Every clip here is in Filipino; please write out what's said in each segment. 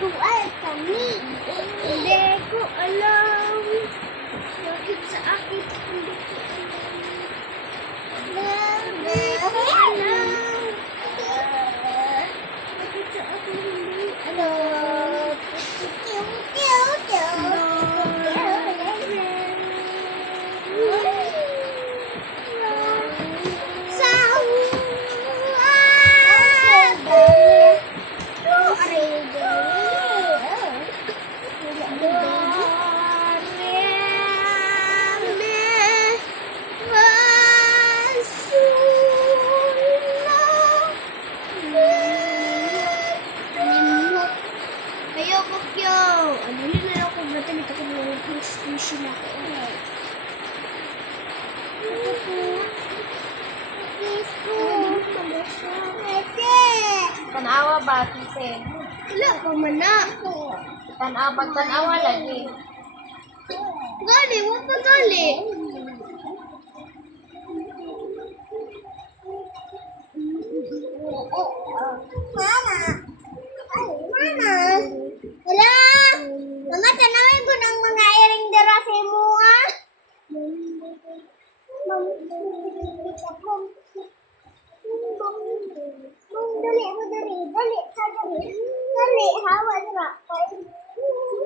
Tuwal kami. Hindi ko alam. Bakit sa akin hindi ko alam. Hindi ko alam. Bakit sa akin hindi alam. Ayoko kyo. Ano yun na ako natin ito ko mga PlayStation ako. Tanawa ba, Tise? Wala pa man na. Pag-tanawa lagi. Gali, wala pa gali. Mama. Ay, mama. Wala. Mama, tanawin ko ng mga iring dara sa imo, ah. Dali mo, dali. Dali, ka dali. Dali, hawa dira.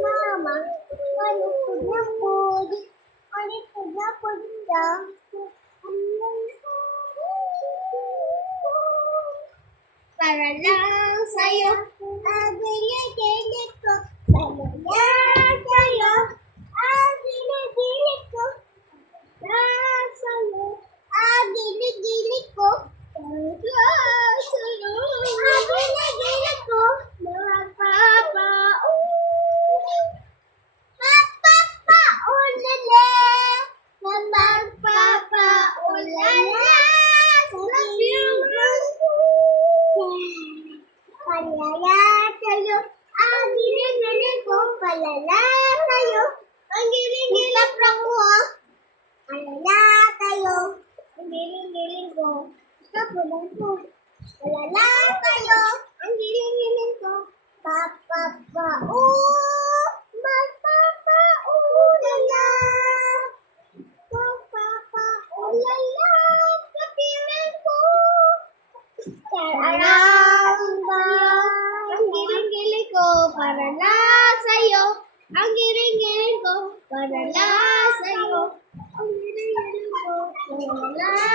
Mama, malupod na pod. Malupod na pod ka. Para lang sa'yo, ang ginigilig ko. Para lang sa'yo, ang ginigilig ko. Lang sa'yo, ang ginigilig ko. Lang sa'yo, ang ginigilig ko. Magpapaulala, magpapaulala sa biyong palala tayo, ang giling-giling ko. Palala tayo, ang giling-giling ko. Palala tayo, ang giling-giling ko. Stop mo lang po. Palala tayo, ang giling-giling ko. Magpapaulala. Magpapaulala sa piling ko. Ang giling-giling ko para na sa'yo. Ang giling-giling ko para na sa'yo. Ang giling-giling ko para na